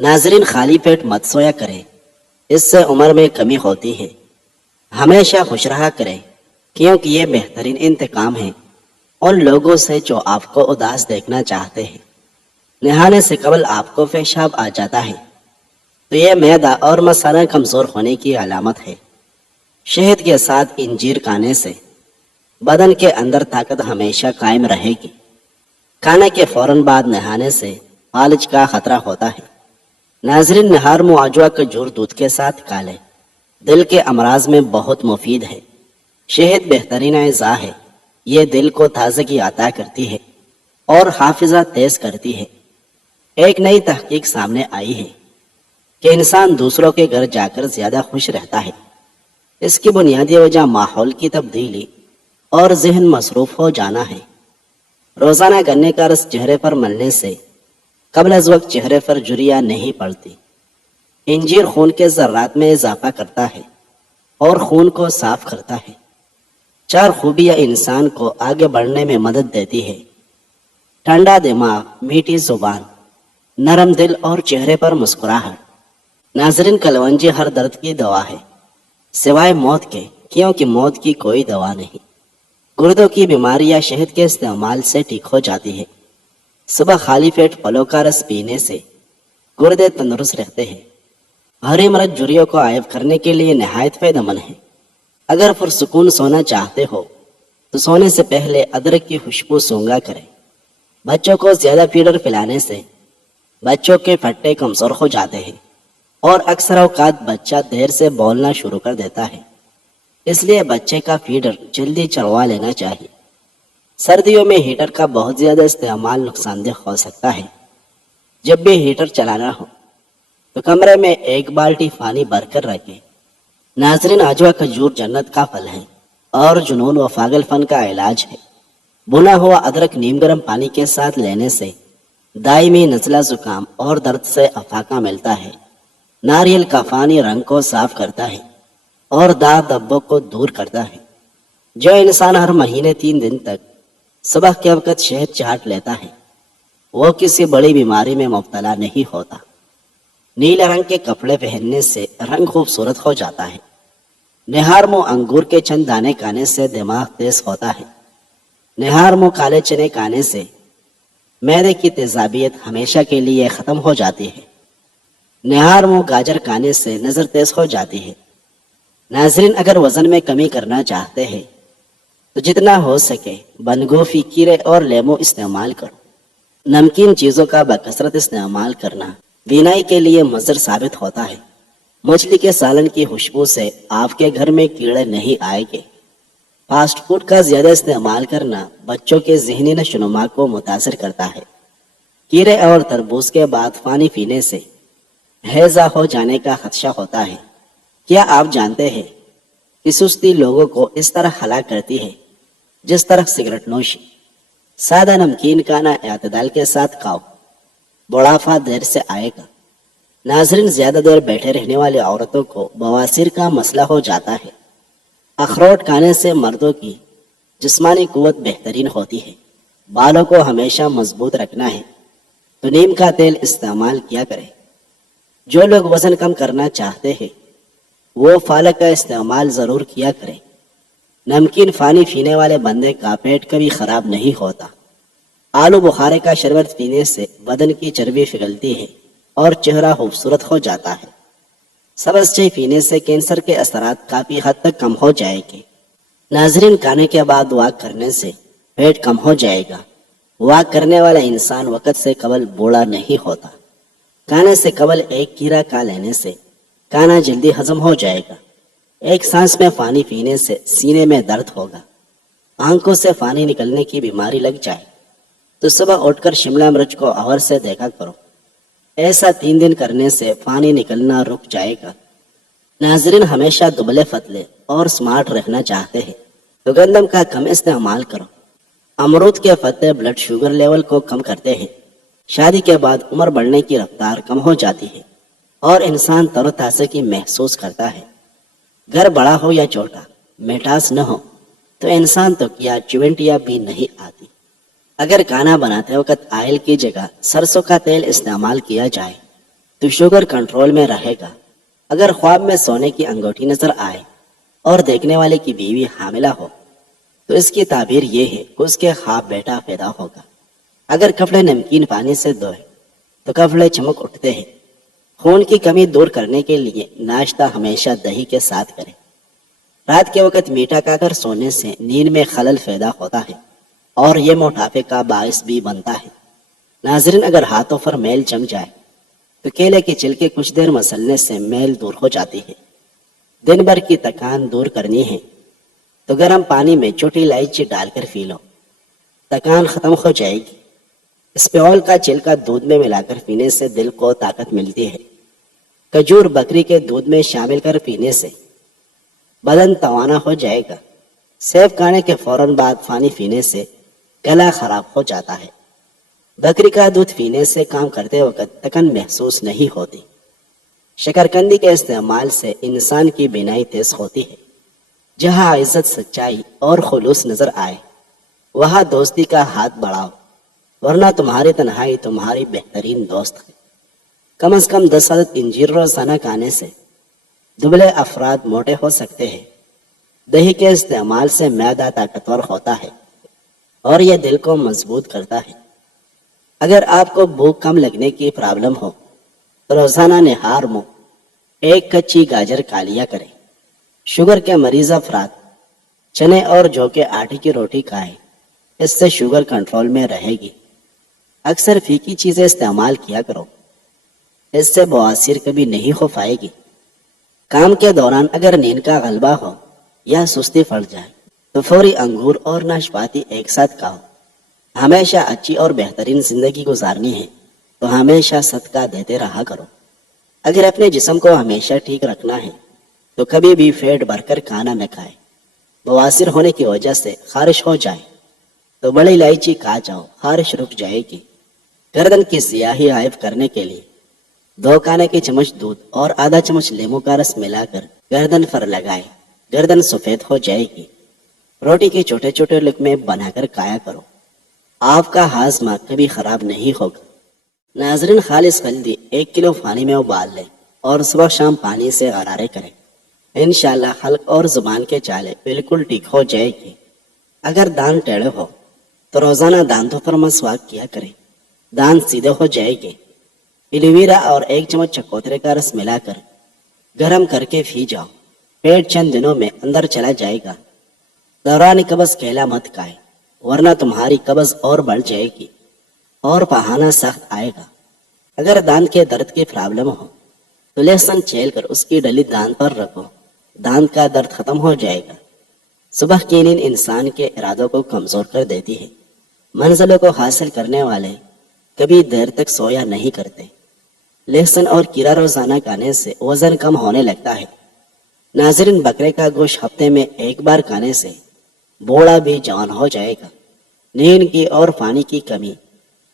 ناظرین، خالی پیٹ مت سویا کریں، اس سے عمر میں کمی ہوتی ہے۔ ہمیشہ خوش رہا کریں، کیونکہ یہ بہترین انتقام ہے ان لوگوں سے جو آپ کو اداس دیکھنا چاہتے ہیں۔ نہانے سے قبل آپ کو پیشاب آ جاتا ہے تو یہ معدہ اور مثانہ کمزور ہونے کی علامت ہے۔ شہد کے ساتھ انجیر کھانے سے بدن کے اندر طاقت ہمیشہ قائم رہے گی۔ کھانے کے فوراً بعد نہانے سے فالج کا خطرہ ہوتا ہے۔ ناظرین، نہار منہ عجوا کھجور دودھ کے ساتھ کھا لیں، دل کے امراض میں بہت مفید ہے۔ شہد بہترین غذا ہے، یہ دل کو تازگی عطا کرتی ہے اور حافظہ تیز کرتی ہے۔ ایک نئی تحقیق سامنے آئی ہے کہ انسان دوسروں کے گھر جا کر زیادہ خوش رہتا ہے۔ اس کی بنیادی وجہ ماحول کی تبدیلی اور ذہن مصروف ہو جانا ہے۔ روزانہ گنے کا رس چہرے پر ملنے سے قبل از وقت چہرے پر جھریاں نہیں پڑتی۔ انجیر خون کے ذرات میں اضافہ کرتا ہے اور خون کو صاف کرتا ہے۔ 4 خوبیاں انسان کو آگے بڑھنے میں مدد دیتی ہے: ٹھنڈا دماغ، میٹھی زبان، نرم دل اور چہرے پر مسکراہٹ۔ ناظرین، کلونجی ہر درد کی دوا ہے سوائے موت کے، کیونکہ موت کی کوئی دوا نہیں۔ گردوں کی بیماریاں شہد کے استعمال سے ٹھیک ہو جاتی ہے۔ صبح خالی پیٹ پھلوں کا رس پینے سے گردے تندرست رہتے ہیں۔ ہری مرچ جھریوں کو غائب کرنے کے لیے نہایت فائدہ مند ہے۔ اگر پرسکون سونا چاہتے ہو تو سونے سے پہلے ادرک کی خوشبو سونگھا کریں۔ بچوں کو زیادہ فیڈر پلانے سے بچوں کے پھٹے کمزور ہو جاتے ہیں اور اکثر اوقات بچہ دیر سے بولنا شروع کر دیتا ہے، اس لیے بچے کا فیڈر جلدی چڑھوا لینا چاہیے۔ سردیوں میں ہیٹر کا بہت زیادہ استعمال نقصان دہ ہو سکتا ہے۔ جب بھی ہیٹر چلانا ہو تو کمرے میں 1 بالٹی پانی بھر کر رکھیں۔ ناظرین، عجوا کھجور جنت کا پھل ہے اور جنون و پاگل پن کا علاج ہے۔ بھنا ہوا ادرک نیم گرم پانی کے ساتھ لینے سے دائمی نزلہ زکام اور درد سے افاقہ ملتا ہے۔ ناریل کا پانی رنگ کو صاف کرتا ہے اور داغ دھبوں کو دور کرتا ہے۔ جو انسان ہر مہینے 3 دن تک صبح کے وقت شہد چاٹ لیتا ہے وہ کسی بڑی بیماری میں مبتلا نہیں ہوتا۔ نیلے رنگ کے کپڑے پہننے سے رنگ خوبصورت ہو جاتا ہے۔ نہار منہ انگور کے چند دانے کھانے سے دماغ تیز ہوتا ہے۔ نہار منہ کالے چنے کھانے سے معدے کی تیزابیت ہمیشہ کے لیے ختم ہو جاتی ہے۔ نہار منہ گاجر کھانے سے نظر تیز ہو جاتی ہے۔ ناظرین، اگر وزن میں کمی کرنا چاہتے ہیں تو جتنا ہو سکے بند گوبھی، کھیرے اور لیموں استعمال کرو۔ نمکین چیزوں کا بکثرت استعمال کرنا بینائی کے لیے مضر ثابت ہوتا ہے۔ مچھلی کے سالن کی خوشبو سے آپ کے گھر میں کیڑے نہیں آئیں گے۔ فاسٹ فوڈ کا زیادہ استعمال کرنا بچوں کے ذہنی نشوونما کو متاثر کرتا ہے۔ کیڑے اور تربوز کے بعد پانی پینے سے ہیضہ ہو جانے کا خدشہ ہوتا ہے۔ کیا آپ جانتے ہیں کہ سستی لوگوں کو اس طرح ہلاک کرتی ہے جس طرح سگریٹ نوشی؟ سادہ نمکین کھانا اعتدال کے ساتھ کھاؤ، بڑھاپا دیر سے آئے گا۔ ناظرین، زیادہ دیر بیٹھے رہنے والی عورتوں کو بواسیر کا مسئلہ ہو جاتا ہے۔ اخروٹ کھانے سے مردوں کی جسمانی قوت بہترین ہوتی ہے۔ بالوں کو ہمیشہ مضبوط رکھنا ہے تو نیم کا تیل استعمال کیا کریں۔ جو لوگ وزن کم کرنا چاہتے ہیں وہ پالک کا استعمال ضرور کیا کریں۔ نمکین پانی پینے والے بندے کا پیٹ کبھی خراب نہیں ہوتا۔ آلو بخارے کا شربت پینے سے بدن کی چربی پگھلتی ہے اور چہرہ خوبصورت ہو جاتا ہے۔ سبز چائے پینے سے کینسر کے اثرات کافی حد تک کم ہو جائیں گے۔ ناظرین، کھانے کے بعد واک کرنے سے پیٹ کم ہو جائے گا۔ واک کرنے والا انسان وقت سے قبل بوڑھا نہیں ہوتا۔ کھانے سے قبل 1 کھیرا کھا لینے سے کھانا جلدی ہضم ہو جائے گا۔ ایک سانس میں پانی پینے سے سینے میں درد ہوگا۔ آنکھوں سے پانی نکلنے کی بیماری لگ جائے تو صبح اٹھ کر شملہ مرچ کو غور سے دیکھا کرو۔ ایسا 3 دن کرنے سے پانی نکلنا رک جائے گا۔ ناظرین، ہمیشہ دبلے پتلے اور سمارٹ رہنا چاہتے ہیں تو گندم کا کم استعمال کرو۔ امرود کے پتے بلڈ شوگر لیول کو کم کرتے ہیں۔ شادی کے بعد عمر بڑھنے کی رفتار کم ہو جاتی ہے اور انسان تر و تازہ کی محسوس کرتا ہے۔ گھر بڑا ہو یا چھوٹا، مٹھاس نہ ہو تو انسان تو کیا چونٹیاں بھی نہیں آتی۔ اگر کھانا بناتے وقت آئل کی جگہ سرسوں کا تیل استعمال کیا جائے تو شوگر کنٹرول میں رہے گا۔ اگر خواب میں سونے کی انگوٹھی نظر آئے اور دیکھنے والے کی بیوی حاملہ ہو تو اس کی تعبیر یہ ہے کہ اس کے خواب بیٹا پیدا ہوگا۔ اگر کپڑے نمکین پانی سے دھوئے تو کپڑے چمک اٹھتے ہیں۔ خون کی کمی دور کرنے کے لیے ناشتہ ہمیشہ دہی کے ساتھ کریں۔ رات کے وقت میٹھا کھا کر سونے سے نیند میں خلل پیدا ہوتا ہے اور یہ موٹاپے کا باعث بھی بنتا ہے۔ ناظرین، اگر ہاتھوں پر میل جم جائے تو کیلے کے چھلکے کچھ دیر مسلنے سے میل دور ہو جاتی ہے۔ دن بھر کی تکان دور کرنی ہے تو گرم پانی میں چھوٹی الائچی ڈال کر پی لو، تکان ختم ہو جائے گی۔ اسپیول کا چھلکا دودھ میں ملا کر پینے سے دل کو طاقت ملتی ہے۔ کھجور بکری کے دودھ میں شامل کر پینے سے بدن توانا ہو جائے گا۔ سیب کھانے کے فوراً بعد پانی پینے سے گلا خراب ہو جاتا ہے۔ بکری کا دودھ پینے سے کام کرتے وقت تکن محسوس نہیں ہوتی۔ شکرکندی کے استعمال سے انسان کی بینائی تیز ہوتی ہے۔ جہاں عزت، سچائی اور خلوص نظر آئے وہاں دوستی کا ہاتھ بڑھاؤ، ورنہ تمہاری تنہائی تمہاری بہترین دوست ہے۔ کم از کم 10 عدد انجیر روزانہ کھانے سے دبلے افراد موٹے ہو سکتے ہیں۔ دہی کے استعمال سے معدہ طاقتور ہوتا ہے اور یہ دل کو مضبوط کرتا ہے۔ اگر آپ کو بھوک کم لگنے کی پرابلم ہو تو روزانہ نہار منہ 1 کچی گاجر کھا لیا کریں۔ شوگر کے مریض افراد چنے اور جو کے آٹے کی روٹی کھائیں، اس سے شوگر کنٹرول میں رہے گی۔ اکثر پھیکی چیزیں استعمال کیا کرو، اس سے بواسیر کبھی نہیں ہو پائے گی۔ کام کے دوران اگر نیند کا غلبہ ہو یا سستی پڑ جائے تو فوری انگور اور ناشپاتی ایک ساتھ کھاؤ۔ ہمیشہ اچھی اور بہترین زندگی گزارنی ہے تو ہمیشہ صدقہ دیتے رہا کرو۔ اگر اپنے جسم کو ہمیشہ ٹھیک رکھنا ہے تو کبھی بھی پیٹ بھر کر کھانا نہ کھائے۔ بواسیر ہونے کی وجہ سے خارش ہو جائے تو بڑی الائچی کھا جاؤ، خارش رک جائے گی۔ گردن کی سیاہی غائب کرنے کے لیے 2 کھانے کے چمچ دودھ اور آدھا چمچ لیموں کا رس ملا کر گردن پر لگائے، گردن سفید ہو جائے گی۔ روٹی کے چھوٹے چھوٹے لقمے بنا کر کھایا کرو، آپ کا ہاضمہ کبھی خراب نہیں ہوگا۔ ناظرین، خالص ہلدی 1 کلو پانی میں ابال لیں اور صبح شام پانی سے غرارے کریں۔ انشاءاللہ حلق اور زبان کے چالے بالکل ٹھیک ہو جائے گی۔ اگر دانت ٹیڑھے ہو تو روزانہ دانتوں پر مسواک کیا کریں، دانت سیدھے ہو جائے گے۔ ایلوویرا اور 1 چمچ چکوترے کا رس ملا کر گرم کر کے پی جاؤ، پیٹ چند دنوں میں اندر چلا جائے گا۔ دوران قبض کیلا مت کھائے ورنہ تمہاری قبض اور بڑھ جائے گی اور بہانا سخت آئے گا۔ اگر دانت کے درد کی پرابلم ہو تو لہسن چھیل کر اس کی ڈلی دانت پر رکھو، دانت کا درد ختم ہو جائے گا۔ صبح کی نیند انسان کے ارادوں کو کمزور کر دیتی ہے۔ منزلوں کو حاصل کرنے والے کبھی دیر تک سویا نہیں کرتے۔ لہسن اور کیرا روزانہ کھانے سے وزن کم ہونے لگتا ہے۔ ناظرین، بکرے کا گوشت ہفتے میں 1 بار کھانے سے بوڑھا بھی جوان ہو جائے گا۔ نیند کی اور پانی کی کمی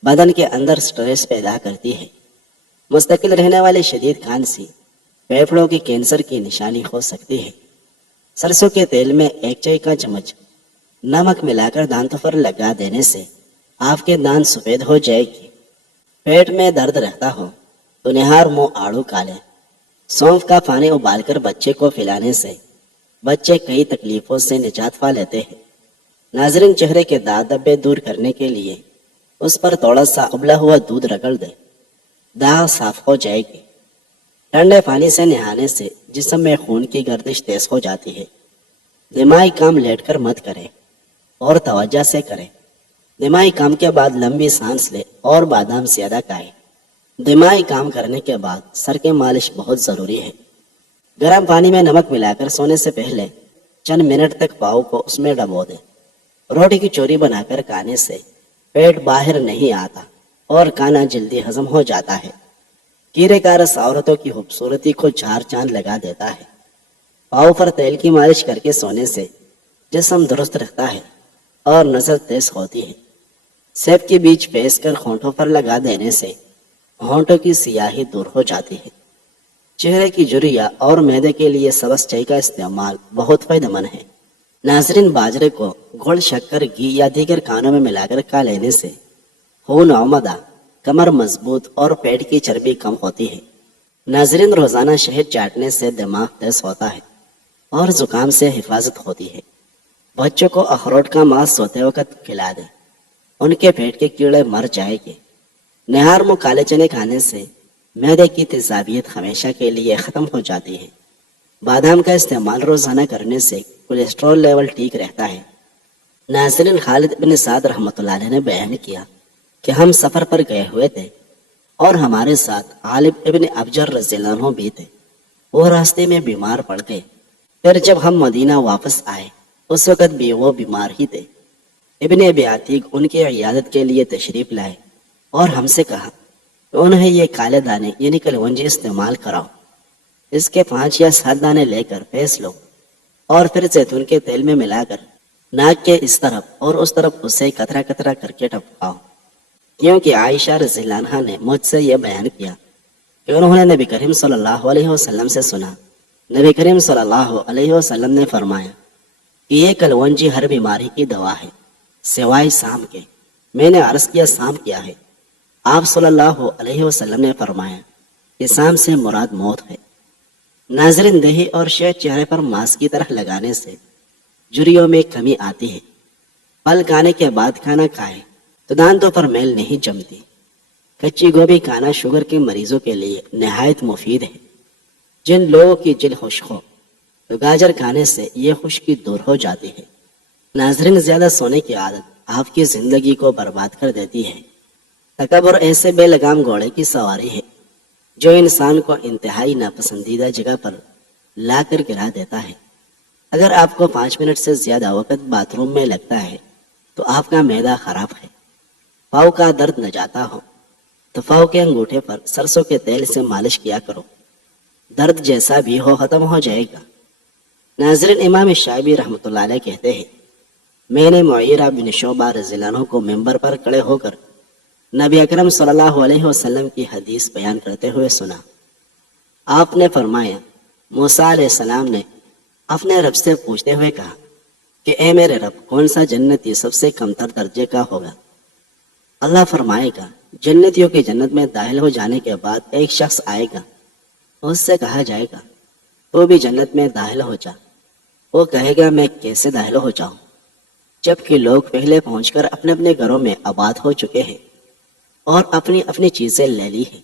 بدن کے اندر سٹریس پیدا کرتی ہے۔ مستقل رہنے والے شدید کھانسی پھیپھڑوں کی کینسر کی نشانی ہو سکتی ہے۔ سرسوں کے تیل میں 1 چائے کا چمچ نمک ملا کر دانتوں پر لگا دینے سے آپ کے دانت سفید ہو جائے گی۔ پیٹ میں درد رہتا ہو تو نہار منہ آڑو کھا لیں۔ سونف کا پانی ابال کر بچے کو پلانے سے بچے کئی تکلیفوں سے نجات پا لیتے ہیں۔ ناظرین، چہرے کے داغ دھبے دور کرنے کے لیے اس پر تھوڑا سا ابلا ہوا دودھ رگڑ دیں، داغ صاف ہو جائے گی۔ ٹھنڈے پانی سے نہانے سے جسم میں خون کی گردش تیز ہو جاتی ہے۔ دماغی کام لیٹ کر مت کریں اور توجہ سے کریں۔ دماغی کام کے بعد لمبی سانس لیں اور بادام زیادہ کھائیں۔ دماغی کام کرنے کے بعد سر کی مالش بہت ضروری ہے۔ گرم پانی میں نمک ملا کر سونے سے پہلے چند منٹ تک پاؤں کو اس میں ڈبو دیں۔ روٹی کی چوری بنا کر کھانے سے پیٹ باہر نہیں آتا اور کھانا جلدی ہضم ہو جاتا ہے۔ کیرے کا رس عورتوں کی خوبصورتی کو 4 چاند لگا دیتا ہے۔ پاؤں پر تیل کی مالش کر کے سونے سے جسم درست رہتا ہے اور نظر تیز ہوتی ہے۔ سیب کے بیج پیس کر ہونٹوں پر لگا دینے سے ہونٹوں کی سیاہی دور ہو جاتی ہے۔ چہرے کی جھریاں اور معدے کے لیے سبز چائے کا استعمال بہت فائدہ مند ہے۔ ناظرین، باجرے کو گڑ، شکر، گھی یا دیگر کھانوں میں ملا کر کھا لینے سے خون عمدہ، کمر مضبوط اور پیٹ کی چربی کم ہوتی ہے۔ ناظرین، روزانہ شہد چاٹنے سے دماغ تیز ہوتا ہے اور زکام سے حفاظت ہوتی ہے۔ بچوں کو اخروٹ کا ماس سوتے وقت کھلا دیں، ان کے پیٹ کے کیڑے مر جائیں گے۔ نہار میں کالے چنے کھانے سے معدے کی تیزابیت ہمیشہ کے لیے ختم ہو جاتی ہے۔ بادام کا استعمال روزانہ کرنے سے کولیسٹرول لیول ٹھیک رہتا ہے۔ ناظرین، خالد بن سعد رحمۃ اللہ علیہ نے بیان کیا کہ ہم سفر پر گئے ہوئے تھے اور ہمارے ساتھ غالب ابن ابجر رضی اللہ عنہ بھی تھے۔ وہ راستے میں بیمار پڑ گئے۔ پھر جب ہم مدینہ واپس آئے اس وقت بھی وہ بیمار ہی تھے۔ ابن ابی عتیق ان کی عیادت کے لیے تشریف لائے اور ہم سے کہا کہ انہیں یہ کالے دانے یعنی کلونجی استعمال کراؤ۔ اس کے 5 یا 7 دانے لے کر پیس لو اور پھر زیتون کے تیل میں ملا کر ناک کے اس طرف اور اس طرف اسے قطرہ قطرہ کر کے ٹپکاؤ، کیونکہ عائشہ رضی اللہ عنہا نے مجھ سے یہ بیان کیا کہ انہوں نے نبی کریم صلی اللہ علیہ وسلم سے سنا۔ نبی کریم صلی اللہ علیہ وسلم نے فرمایا کہ یہ کلونجی ہر بیماری کی دوا ہے سوائے سام کے۔ میں نے عرض کیا سام کیا ہے؟ آپ صلی اللہ علیہ وسلم نے فرمایا کہ سام سے مراد موت ہے۔ ناظرین، دہی اور شہد چہرے پر ماسک کی طرح لگانے سے جھریوں میں کمی آتی ہے۔ پھل کھانے کے بعد کھانا کھائیں تو دانتوں پر میل نہیں جمتی۔ کچی گوبھی کھانا شوگر کے مریضوں کے لیے نہایت مفید ہے۔ جن لوگوں کی جلد خشک ہو تو گاجر کھانے سے یہ خشکی دور ہو جاتی ہے۔ ناظرین، زیادہ سونے کی عادت آپ کی زندگی کو برباد کر دیتی ہے۔ تکبر ایسے بے لگام گھوڑے کی سواری ہے جو انسان کو انتہائی ناپسندیدہ جگہ پر لا کر گرا دیتا ہے۔ اگر آپ کو 5 منٹ سے زیادہ وقت باتھ روم میں لگتا ہے تو آپ کا معدہ خراب ہے۔ پاؤں کا درد نہ جاتا ہو تو پاؤں کے انگوٹھے پر سرسوں کے تیل سے مالش کیا کرو، درد جیسا بھی ہو ختم ہو جائے گا۔ ناظرین، امام شعبی رحمۃ اللہ علیہ کہتے ہیں میں نے معیرہ بن شعبہ رضی اللہ عنہ کو ممبر پر کھڑے ہو کر نبی اکرم صلی اللہ علیہ وسلم کی حدیث بیان کرتے ہوئے سنا۔ آپ نے فرمایا موسیٰ علیہ السلام نے اپنے رب سے پوچھتے ہوئے کہا کہ اے میرے رب، کون سا جنتی سب سے کم تر درجے کا ہوگا؟ اللہ فرمائے گا جنتیوں کی جنت میں داخل ہو جانے کے بعد ایک شخص آئے گا، اس سے کہا جائے گا تو بھی جنت میں داخل ہو جا۔ وہ کہے گا میں کیسے داخل ہو جاؤں، جبکہ لوگ پہلے پہنچ کر اپنے اپنے گھروں میں آباد ہو چکے ہیں اور اپنی اپنی چیزیں لے لی ہیں۔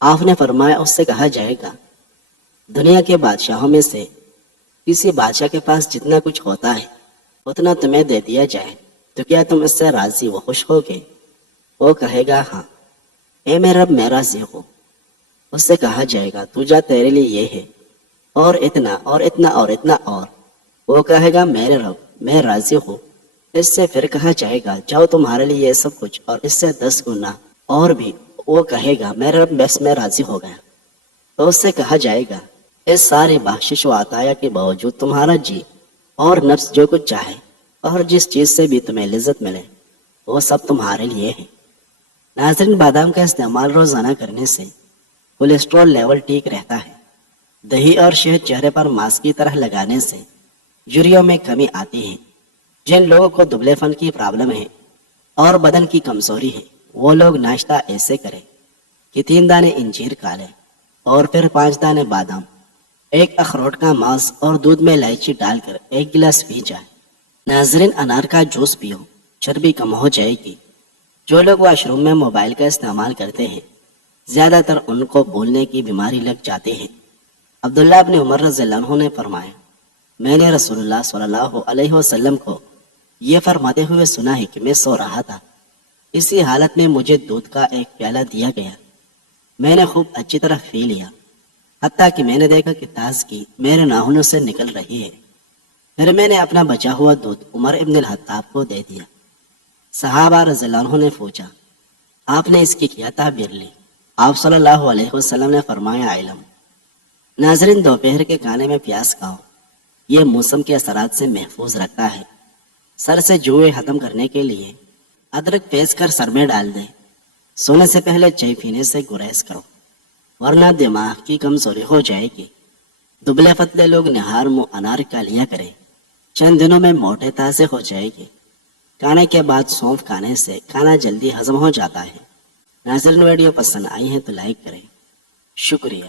آپ نے فرمایا اس سے کہا جائے گا دنیا کے بادشاہوں میں سے کسی بادشاہ کے پاس جتنا کچھ ہوتا ہے اتنا تمہیں دے دیا جائے تو کیا تم اس سے راضی و خوش ہوگے؟ وہ کہے گا ہاں۔ اے میرے رب، میں راضی ہوں۔ اس سے کہا جائے گا تو جا، تیرے لیے یہ ہے اور اتنا اور اتنا اور اتنا اور۔ وہ کہے گا میرے رب، میں راضی ہوں۔ اس سے پھر کہا جائے گا جاؤ، تمہارے لیے یہ سب کچھ اور اس سے 10 گنا اور بھی۔ وہ کہے گا میرے رب، بس میں راضی ہو گیا۔ تو اس سے کہا جائے گا اس ساری بخشش و عطایا کے باوجود تمہارا جی اور نفس جو کچھ چاہے اور جس چیز سے بھی تمہیں لذت ملے وہ سب تمہارے لیے ہے۔ ناظرین، بادام کا استعمال روزانہ کرنے سے کولیسٹرول لیول ٹھیک رہتا ہے۔ دہی اور شہد چہرے پر ماسک کی طرح لگانے سے جھریوں میں کمی آتی ہے۔ جن لوگوں کو دبلے پن کی پرابلم ہے اور بدن کی کمزوری ہے وہ لوگ ناشتہ ایسے کریں کہ 3 دانے انجیر کھا لیں اور پھر 5 دانے بادام، 1 اخروٹ کا ماس اور دودھ میں الائچی ڈال کر 1 گلاس پی جائے۔ ناظرین، انار کا جوس پیو، چربی کم ہو جائے گی۔ جو لوگ واش روم میں موبائل کا استعمال کرتے ہیں زیادہ تر ان کو بھولنے کی بیماری لگ جاتی ہے۔ عبداللہ بن عمر رضی اللہ عنہ نے فرمایا میں نے رسول اللہ صلی اللہ علیہ وسلم کو یہ فرماتے ہوئے سنا ہے کہ میں سو رہا تھا، اسی حالت میں مجھے دودھ کا ایک پیالہ دیا گیا، میں نے خوب اچھی طرح پی لیا، حتیٰ کہ میں نے دیکھا کہ تازگی میرے ناخنوں سے نکل رہی ہے۔ پھر میں نے اپنا بچا ہوا دودھ عمر ابن الخطاب کو دے دیا۔ صحابہ رضی اللہ عنہ نے پوچھا آپ نے اس کی کیا تعبیر لی؟ آپ صلی اللہ علیہ وسلم نے فرمایا علم۔ ناظرین، دوپہر کے کھانے میں پیاز کھاؤ، یہ موسم کے اثرات سے محفوظ رکھتا ہے۔ سر سے جوئیں ختم کرنے کے لیے ادرک پیس کر سر میں ڈال دیں۔ سونے سے پہلے چائے پینے سے گریز کرو ورنہ دماغ کی کمزوری ہو جائے گی۔ دبلے پتلے لوگ نہار منہ انار کا لیا کریں، چند دنوں میں موٹے تازے ہو جائے گی۔ کھانے کے بعد سونف کھانے سے کھانا جلدی ہضم ہو جاتا ہے۔ ناظرین، ویڈیو پسند آئی ہے تو لائک کریں، شکریہ.